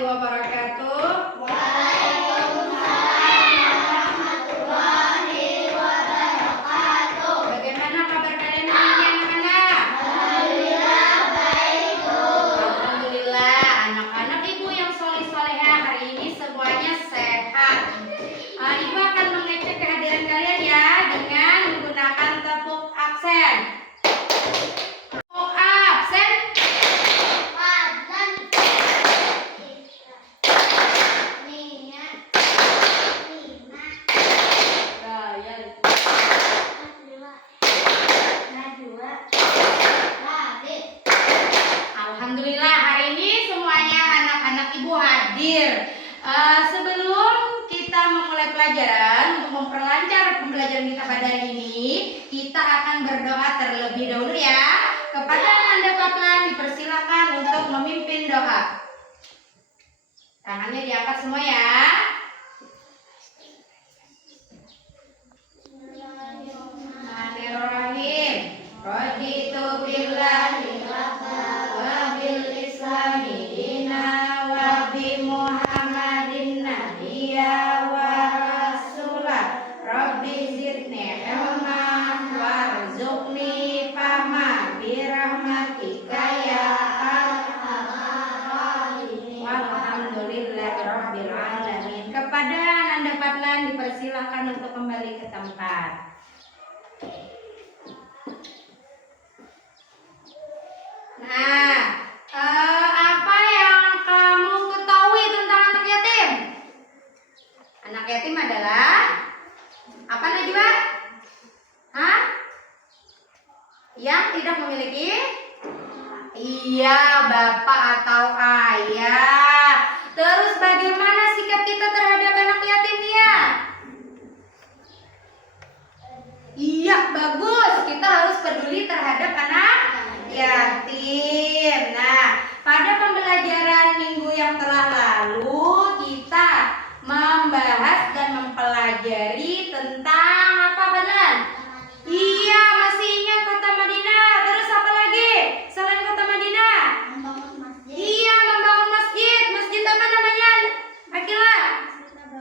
warahmatullahi wabarakatuh. Waalaikumsalam warahmatullahi wabarakatuh. Bagaimana kabar kalian hari ini anak-anak? Alhamdulillah baik, Bu. Alhamdulillah, anak-anak ibu yang soleh-soleha hari ini semuanya sehat. Ibu akan mengecek kehadiran kalian ya dengan menggunakan tepuk absen. Tepuk absen. Alhamdulillah hari ini semuanya anak-anak ibu hadir. Sebelum kita memulai pelajaran, untuk memperlancar pembelajaran kita pada hari ini, kita akan berdoa terlebih dahulu ya. Kepada Anda Patlan dipersilakan untuk memimpin doa. Tangannya diangkat semua ya. Bismillahirrahmanirrahim. Raditu billahi wa bil islami dina wa bi Muhammadin nabiyya wa rasulah. Rabbi zidni ilma warzuqni fahma bi rahmatika ya arhamar rahimin. Walhamdulillahi rabbil alamin. Kepada Nanda Patlan dipersilakan untuk kembali ke tempat. Nah, apa yang kamu ketahui tentang anak yatim? Anak yatim adalah apa, Najwa? Hah? Yang tidak memiliki bapak atau ayah. Terus bagaimana sikap kita terhadap anak yatim ya? Iya, bagus. Kita harus peduli terhadap anak yatim. Nah, pada pembelajaran minggu yang telah lalu kita membahas dan mempelajari tentang apa, Benar? Iya, masih ingat kota Madinah. Terus apa lagi selain kota Madinah? Iya, membangun masjid. Masjid apa namanya, Akila?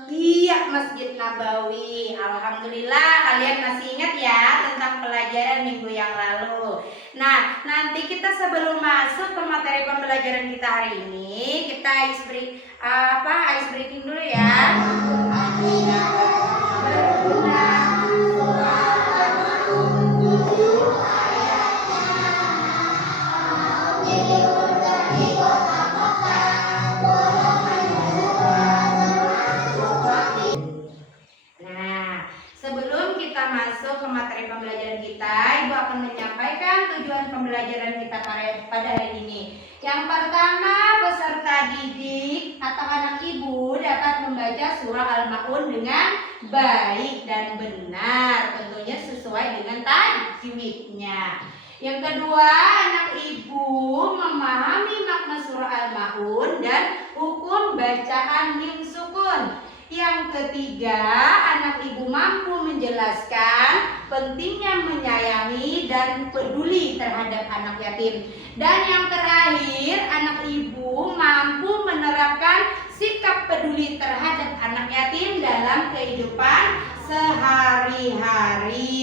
Iya, Masjid Nabawi. Alhamdulillah kalian masih ingat ya tentang pelajaran minggu yang lalu. Nah, nanti kita sebelum masuk ke materi pembelajaran kita hari ini, kita ice breaking dulu ya. Sebelum kita masuk ke materi pembelajaran kita, Ibu akan menyampaikan tujuan pembelajaran kita pada hari ini. Yang pertama, peserta didik atau anak ibu dapat membaca surah Al-Ma'un dengan baik dan benar, tentunya sesuai dengan tajwidnya. Yang kedua, anak ibu memahami makna surah Al-Ma'un dan hukum bacaan mim sukun. Yang ketiga, anak ibu mampu menjelaskan pentingnya menyayangi dan peduli terhadap anak yatim. Dan yang terakhir, anak ibu mampu menerapkan sikap peduli terhadap anak yatim dalam kehidupan sehari-hari.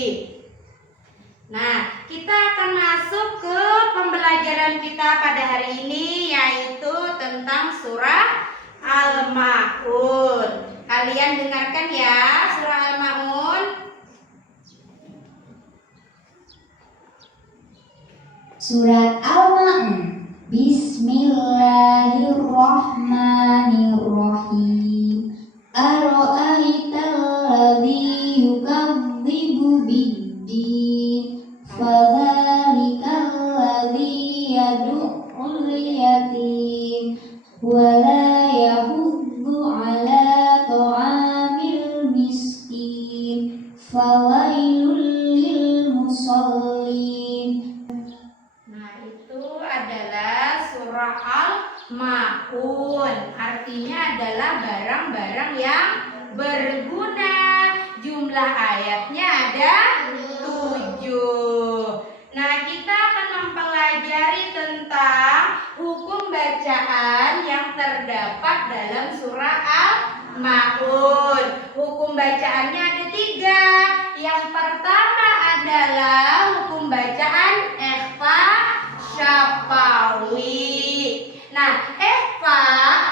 Nah, kita akan masuk ke pembelajaran kita pada hari ini, yaitu tentang surah Al-Ma'un. Kalian dengarkan ya surah Al-Ma'un. Surat Al-Ma'un. Bismillahirrahmanirrahim. Ara'aital ladzi yukadzibu bid-din, fadzalikal ladzi yad'ul yatim wa la yahuddu 'ala ta'amil miskin, fawailul lil musallin. Nah, itu adalah surah Al-Ma'un. Artinya adalah barang-barang yang berguna. Jumlah ayatnya ada 7. Nah, kita akan mempelajari tentang hukum bacaan yang terdapat dalam surah Al-Maun. Hukum bacaannya ada 3. Yang pertama adalah hukum bacaan ikhfa syafawi. Nah, ikhfa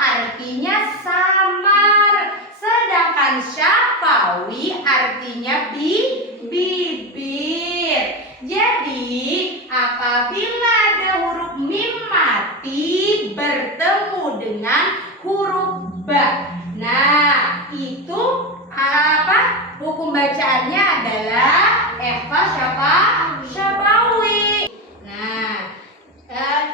artinya samar, sedangkan syafawi artinya bibir. Jadi, apabila ada huruf mim mati bertemu dengan huruf ba, nah itu apa? Hukum bacaannya adalah ikhfa syafawi. Nah,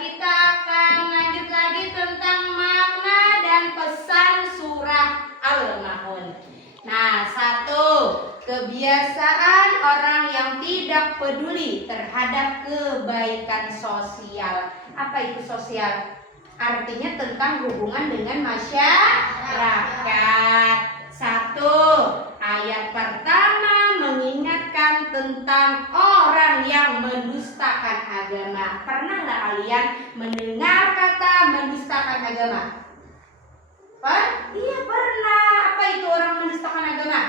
kita akan lanjut lagi tentang makna dan pesan surah Al-Maun. Nah, 1. Kebiasaan orang yang tidak peduli terhadap kebaikan sosial. Apa itu sosial? Artinya tentang hubungan dengan masyarakat. 1. Ayat pertama mengingatkan tentang orang yang mendustakan agama. Pernahlah kalian mendengar kata mendustakan agama? Iya, pernah. Apa itu orang mendustakan agama?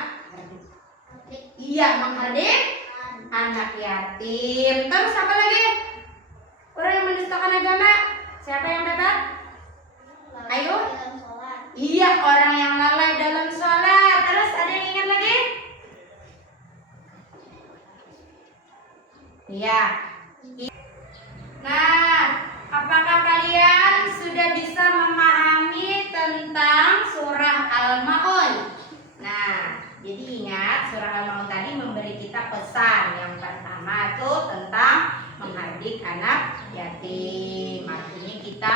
Iya, menghardik anak yatim. Terus apa lagi? Orang yang mendustakan agama. Siapa yang dapat? Ayo. Iya, orang yang lalai dalam sholat. Terus ada yang ingat lagi? Iya. Nah, apakah kalian sudah bisa memahami tentang surah Al-Maun? Nah, jadi ingat surah Al-Maun tadi memberi kita pesan. Yang pertama itu tentang menghardik anak yatim. Artinya kita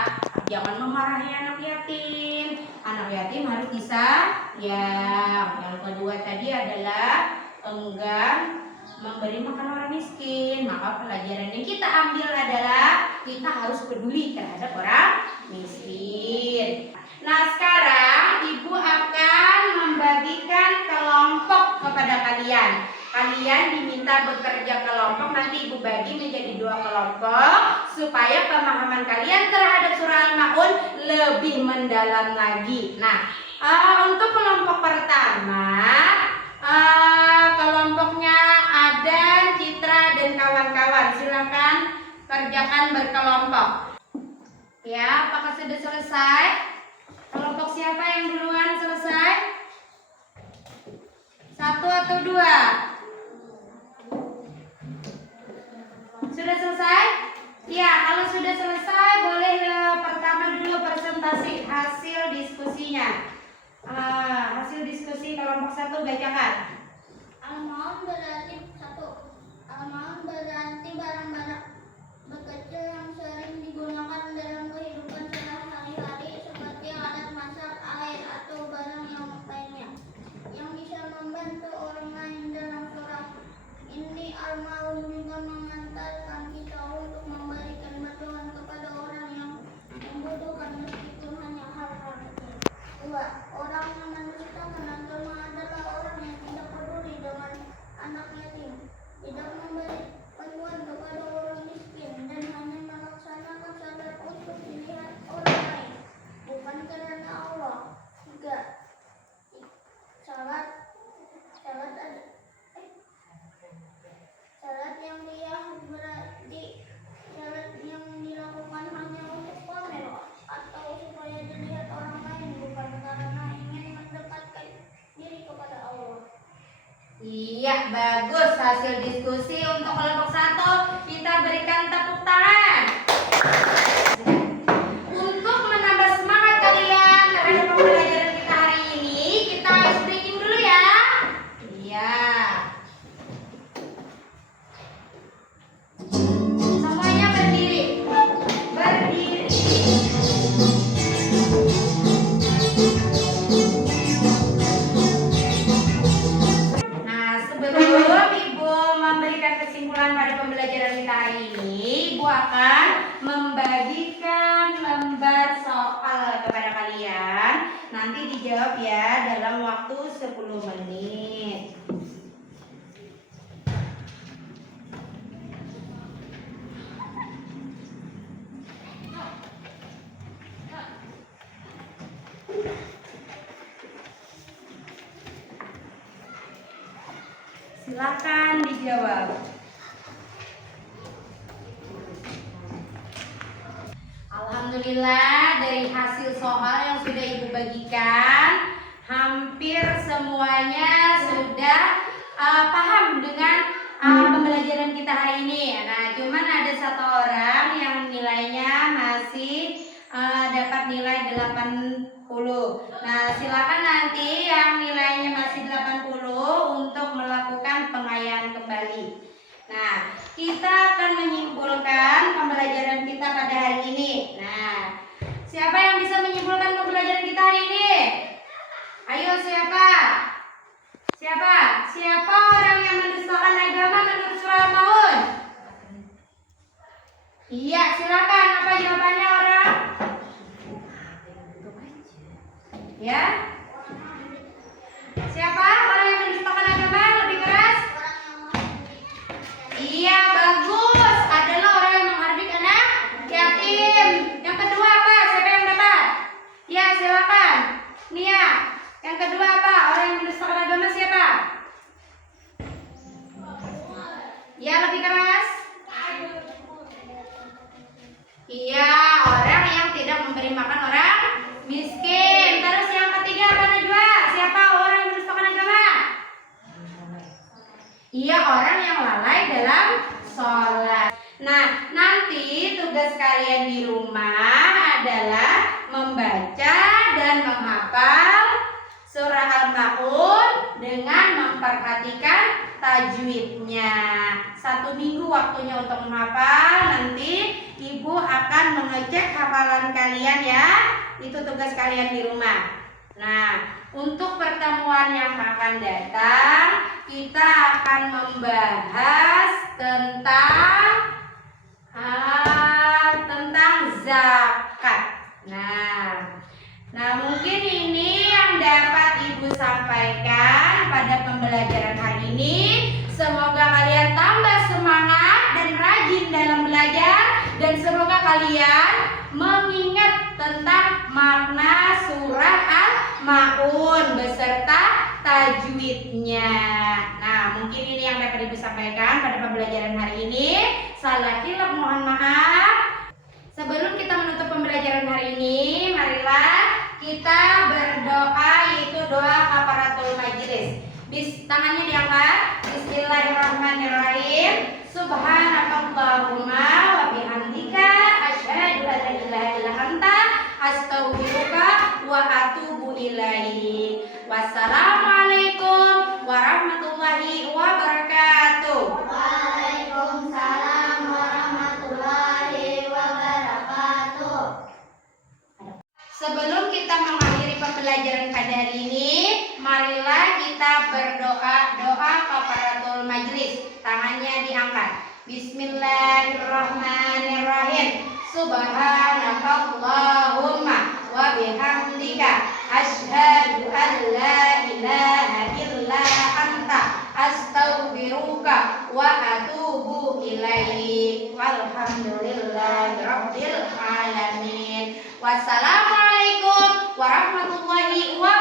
jangan memarahi anak yatim. Anak yatim harus disayang. Yang kedua tadi adalah enggan memberi makan orang miskin. Maka pelajaran yang kita ambil adalah kita harus peduli terhadap orang miskin. Nah, sekarang Ibu akan membagikan kelompok kepada kalian. Kalian diminta bekerja kelompok. Nanti Ibu bagi menjadi 2 kelompok supaya pemahaman kalian terhadap surah Al-Maun lebih mendalam lagi. Nah, untuk kelompok pertama, kelompoknya Adan, Citra, dan kawan-kawan. Silakan kerjakan berkelompok. Ya, apakah sudah selesai? Kelompok siapa yang duluan selesai? 1 atau 2? Sudah selesai? Ya, kalau sudah selesai boleh pertama dulu presentasi hasil diskusinya. Hasil diskusi kelompok 1 bacakan. Al-Maun berarti 1. Al-Maun berarti barang-barang bekerja yang sering digunakan dalam kehidupan sehari-hari seperti alat masak, air, atau barang yang lainnya yang bisa membantu orang lain. Dalam surah ini Al-Maun juga mengantarkan kita untuk memberikan bantuan kepada orang yang membutuhkan meskipun hanya hal-hal kecil. 2. Orang yang mendustakan agama adalah orang yang tidak peduli dengan anak yatim, tidak memberi bantuan kepada orang miskin, dan hanya melaksanakan salat untuk dilihat orang lain, bukan karena Allah. 3. Salat yang dia berarti salat yang dilakukan hanya untuk pamer atau supaya dilihat orang lain, bukan karena ingin mendekatkan diri kepada Allah. Iya, bagus hasil diskusi untuk kelompok 1. Kita berikan tepuk tangan. Untuk menambah semangat kalian terhadap pembelajaran kita hari ini, kita ice breaking dulu ya. Iya. Semuanya berdiri. Berdiri. Nah, sebelum Ibu memberikan kesimpulan pada pembelajaran kita hari ini, Ibu akan membagikan lembar soal kepada kalian. Nanti dijawab ya dalam waktu 10 menit. Silakan dijawab. Alhamdulillah dari hasil soal yang sudah Ibu bagikan, hampir semuanya sudah paham dengan pembelajaran kita hari ini. Nah, cuman ada satu orang yang nilainya masih dapat nilai 80. Nah, silakan nanti yang nilainya masih 80 untuk melakukan pengayaan kembali. Nah, kita akan menyimpulkan pembelajaran kita pada hari ini. Nah, siapa yang bisa menyimpulkan pembelajaran kita hari ini? Ayo, siapa? Siapa? Siapa orang yang mendustakan agama menurut surah Al-Maun? Iya, silakan. Apa jawabannya orang? Ya? Siapa orang yang mendustakan agama lebih keras? Iya, bagus. Adalah orang yang menghardik anak yatim. Yang kedua apa? Siapa yang dapat? Ya, silakan. Nia. Yang kedua apa? Orang yang mendustakan agama siapa? Ya, lebih keras. Iya, orang yang tidak memberi makan orang miskin. Terus yang ketiga apa Najwa? Siapa orang yang mendustakan agama? Iya, orang yang lalai dalam sholat. Nah, nanti tugas kalian di rumah adalah membaca dan menghafal surah Al-Maun dengan memperhatikan tajwidnya. 1 minggu waktunya untuk menghafal. Nanti Ibu akan mengecek hafalan kalian ya. Itu tugas kalian di rumah. Nah, untuk pertemuan yang akan datang, kita akan membahas tentang zakat. Nah, mungkin ini yang dapat Ibu sampaikan pada pembelajaran hari ini. Semoga kalian tambah semangat dan rajin dalam belajar, dan semoga kalian mengingat tentang makna surah Al-Maun beserta tajwidnya. Nah, mungkin ini yang dapat Ibu sampaikan pada pembelajaran hari ini. Salah hilaf mohon maaf. Sebelum kita menutup pembelajaran hari ini, marilah kita berdoa, yaitu doa kafaratul majelis. Tangannya diangkat. Bismillahirrahmanirrahim. Subhanakallahumma wa bihamdika asyhadu an la ilaha illa anta astaghfiruka wa atubu ilaik. Wassalamualaikum warahmatullahi wabarakatuh. Waalaikumsalam warahmatullahi wabarakatuh. Sebelum kita mengakhiri pembelajaran pada hari ini, marilah kita berdoa, doa kafaratul majlis. Tangannya diangkat. Bismillahirrahmanirrahim. Subhanakallahumma wa bihamdika asyhadu an la ilaha illa anta astaghfiruka wa atubu ilaik. Walhamdulillahirabbil alamin. Wassalamualaikum warahmatullahi wabarakatuh.